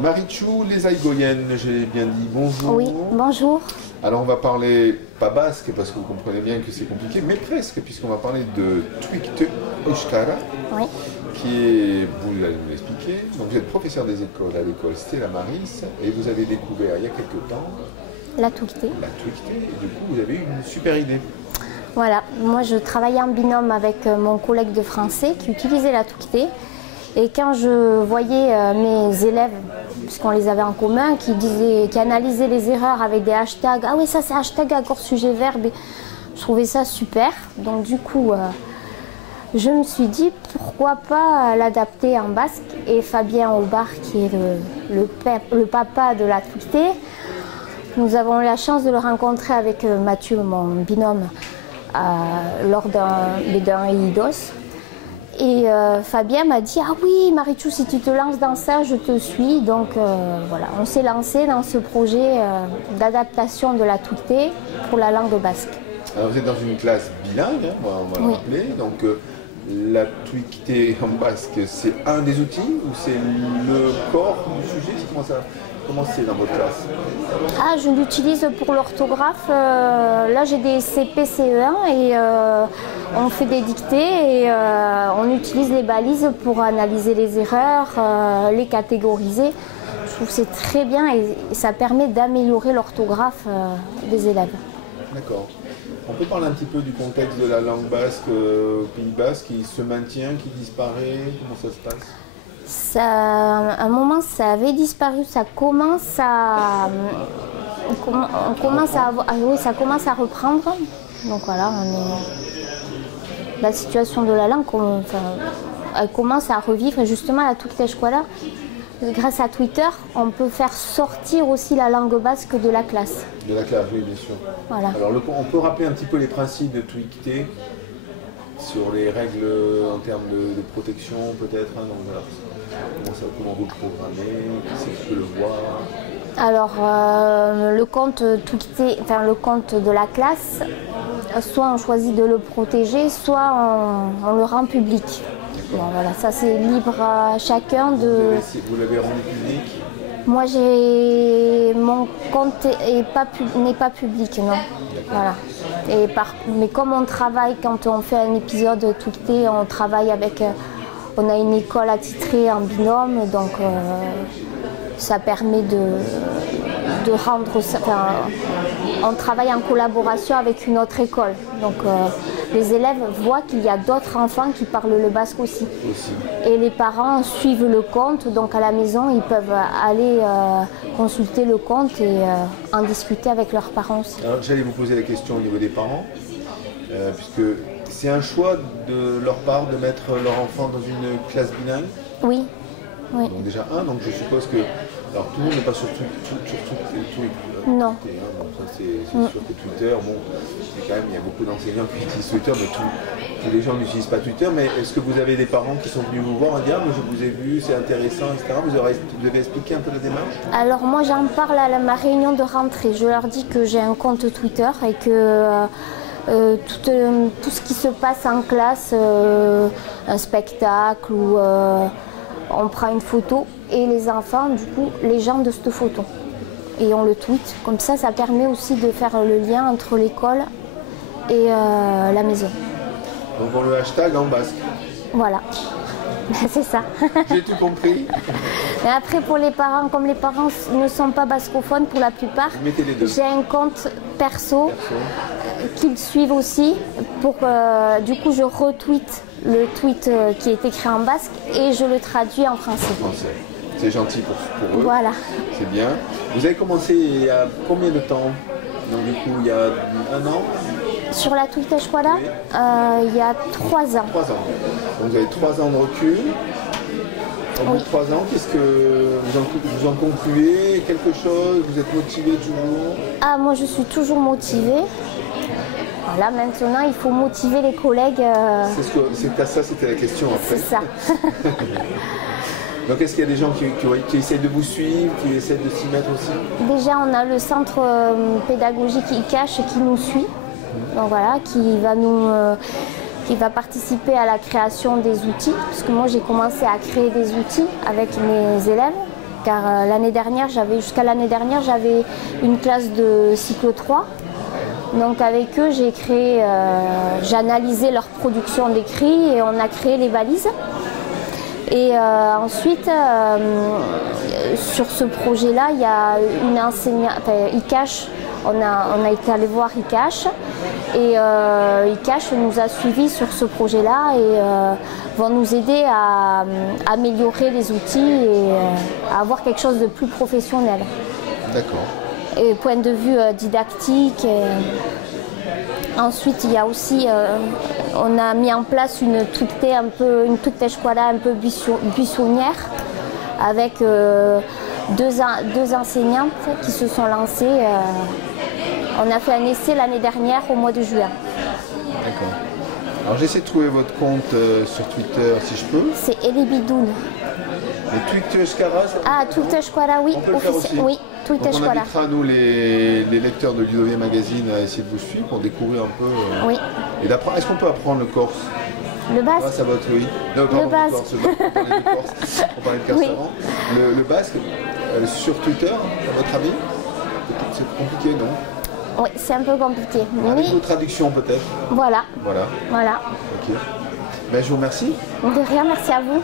Marichou les Aïgoyennes, j'ai bien dit bonjour. Oui, bonjour. Alors on va parler, pas basque, parce que vous comprenez bien que c'est compliqué, mais presque, puisqu'on va parler de Tuikte Euskara, Oui. qui est, vous allez nous l'expliquer, donc vous êtes professeur des écoles à l'école Stella Maris, et vous avez découvert il y a quelques temps La Tuikte. la Tuikte, et du coup vous avez eu une super idée. Voilà, moi je travaillais en binôme avec mon collègue de français qui utilisait la Tuikte. Et quand je voyais mes élèves, puisqu'on les avait en commun, qui analysaient les erreurs avec des hashtags, ah oui ça c'est hashtag accord sujet verbe, je trouvais ça super. Donc du coup, je me suis dit pourquoi pas l'adapter en basque. Et Fabien Aubar, qui est le papa de la Tuikte, nous avons eu la chance de le rencontrer avec Mathieu, mon binôme, lors d'un EIDOS. Et Fabien m'a dit « Ah oui, Marichou, si tu te lances dans ça, je te suis ». Donc voilà, on s'est lancé dans ce projet d'adaptation de la Tuikte pour la langue basque. Alors vous êtes dans une classe bilingue, hein, on va le rappeler, donc la Tuikte en basque, c'est un des outils ou c'est le corps du sujet? Comment c'est dans votre classe? Ah, je l'utilise pour l'orthographe. Là, j'ai des CP, CE1 et on fait des dictées et on utilise les balises pour analyser les erreurs, les catégoriser. Je trouve que c'est très bien et ça permet d'améliorer l'orthographe des élèves. D'accord. On peut parler un petit peu du contexte de la langue basque au Pays basque, qui se maintient, qui disparaît, comment ça se passe? À un moment, ça avait disparu, ça commence à ça commence à reprendre. Donc voilà, la situation de la langue, elle commence à revivre. Et justement, la Tuikte Escola, grâce à Twitter, on peut faire sortir aussi la langue basque de la classe. De la classe, oui, bien sûr. Voilà. Alors, on peut rappeler un petit peu les principes de Tuikte sur les règles en termes de protection, peut-être. Hein, donc voilà. Comment vous le programmez, qui c'est qui peut le voir? Alors, le compte Tuikte, le compte de la classe, soit on choisit de le protéger, soit on le rend public. Bon, voilà, ça c'est libre à chacun de... Vous l'avez rendu public? Moi, mon compte n'est pas public, non. Voilà. Mais comme on travaille, quand on fait un épisode Tuikte, on travaille avec... On a une école attitrée en binôme, donc ça permet de rendre ça. On travaille en collaboration avec une autre école. Donc les élèves voient qu'il y a d'autres enfants qui parlent le basque aussi. Et les parents suivent le compte, donc à la maison, ils peuvent aller consulter le compte et en discuter avec leurs parents aussi. Alors j'allais vous poser la question au niveau des parents, puisque c'est un choix de leur part de mettre leur enfant dans une classe bilingue? Oui. Oui. Donc déjà donc je suppose que... Alors tout le monde n'est pas sur Twitter. Non. Hein, bon, ça c'est sûr que Twitter, bon, quand même, il y a beaucoup d'enseignants qui utilisent Twitter, mais tous les gens n'utilisent pas Twitter. Mais est-ce que vous avez des parents qui sont venus vous voir et dire « Ah, mais je vous ai vu, c'est intéressant, etc. » Vous avez expliqué un peu la démarche? Alors moi j'en parle à ma réunion de rentrée. Je leur dis que j'ai un compte Twitter et que... tout ce qui se passe en classe, un spectacle ou on prend une photo et les enfants, du coup, les gens de cette photo. Et on le tweet. Comme ça, ça permet aussi de faire le lien entre l'école et la maison. Donc on le hashtag en basque. Voilà, c'est ça. J'ai tout compris. Mais après, pour les parents, comme les parents ne sont pas bascophones pour la plupart, j'ai un compte perso. Qu'ils suivent aussi pour du coup je retweet le tweet qui est écrit en basque et je le traduis en français. C'est gentil pour eux. Voilà. C'est bien. Vous avez commencé il y a combien de temps? Donc du coup il y a un an? Sur la Tuikte Escola, oui. Il y a 3 ans. 3 ans. Donc vous avez 3 ans de recul. Au bout de 3 ans, qu'est-ce que vous en concluez? Quelque chose? Vous êtes motivé toujours? Ah, moi je suis toujours motivée. Là maintenant, il faut motiver les collègues. Ça, c'était la question après. C'est ça. Donc est-ce qu'il y a des gens qui essaient de vous suivre, qui essaient de s'y mettre aussi? Déjà, on a le centre pédagogique ICACH qui nous suit. Donc voilà, qui va participer à la création des outils. Parce que moi, j'ai commencé à créer des outils avec mes élèves. car jusqu'à l'année dernière, j'avais une classe de cycle 3. Donc avec eux, j'ai analysé leur production d'écrit et on a créé les valises. Et ensuite, sur ce projet-là, il y a une enseignante, ICACH, on a été allé voir ICACH et ICACH nous a suivis sur ce projet-là et vont nous aider à améliorer les outils et à avoir quelque chose de plus professionnel. D'accord. Et point de vue didactique. Ensuite, il y a aussi, on a mis en place une tutte-scuola un peu buissonnière avec deux enseignantes qui se sont lancées. On a fait un essai l'année dernière au mois de juin. D'accord. Alors j'essaie de trouver votre compte sur Twitter si je peux. C'est Elibidoun. Et tutte-scuola, Ah, tutte-scuola, oui. On peut le faire aussi. Oui, tutte-scuola. On invitera, nous, les lecteurs de Ludovia Magazine à essayer de vous suivre pour découvrir un peu. Oui. Et d'apprendre. Est-ce qu'on peut apprendre le corse? Le basque. Grâce à votre oui. Non, pardon, Le basque. Corse, on parlait du corse. On parlait de corse Oui. avant. Le basque, sur Twitter, à votre avis? C'est compliqué, non? Oui, c'est un peu compliqué. Avec Mais vos traductions, peut-être? voilà. Voilà. Voilà. Ok. Ben, je vous remercie. De rien, merci à vous.